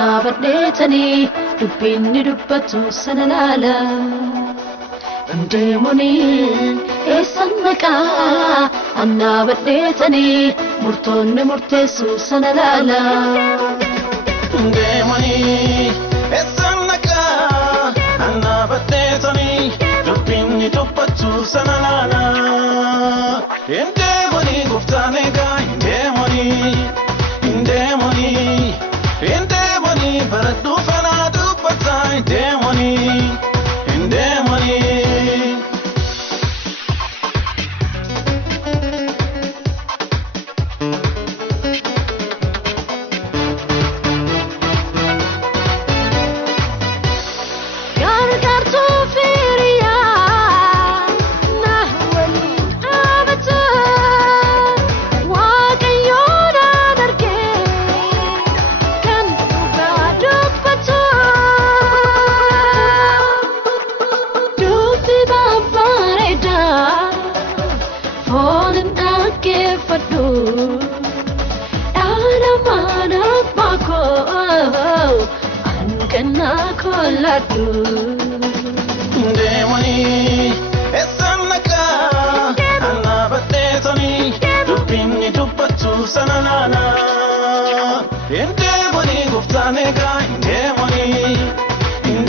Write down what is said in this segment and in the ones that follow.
Anna badetani dubinni dubbatu sanalala Demoni esannaqa Anna badetani murtonni murteessu sanalala Demoni esannaqa Anna badetani dubinni dubbatu sanalala Demoni guftane ga Demoni baradu fana dubbata Demoni Demoni esannaqa Anna badetani dubinni dubbatu sanalala Demoni guftane ga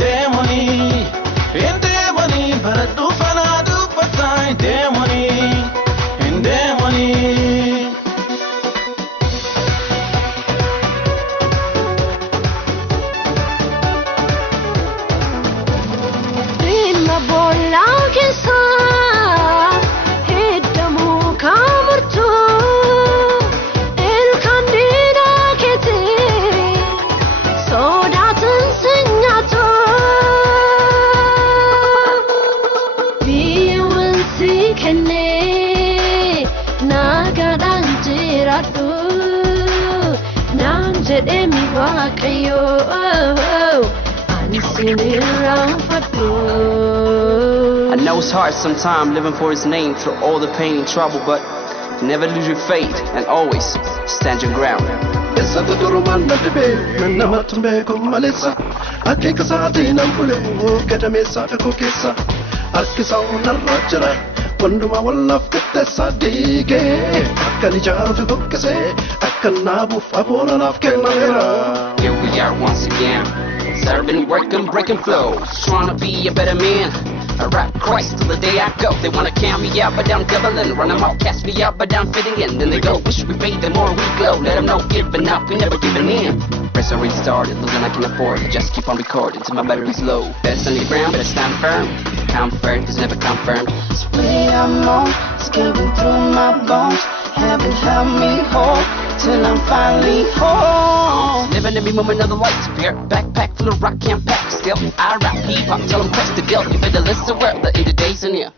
Demoni baradu fana dubbata Demoni I know it's hard sometimes living for his name through all the pain and trouble, but never lose your faith and always stand your ground. Wanduma wallaf kutesa dige Akkani jaafi bukkise Akkanaabuuf aboona naaf kennamera Here we are once again Serving, working, breaking flows Trying to be a better man I rap Christ till the day I go They wanna count me out but I'm doubling Run them off, cast me out but I'm fitting in Then they go, wish we paid the more we glow Let them know giving up, we never giving in Press already started, losing I can afford it Just keep on recording till my battery's low Better stand your ground, better stand firm Comfort is never confirmed Way I'm on, skipping through my bones Heaven help me hold till I'm finally home Living every moment of the light spirit Backpack full of rock, can't pack still I rap hip-hop till I'm crushed to guilt You better listen well, the end of days in here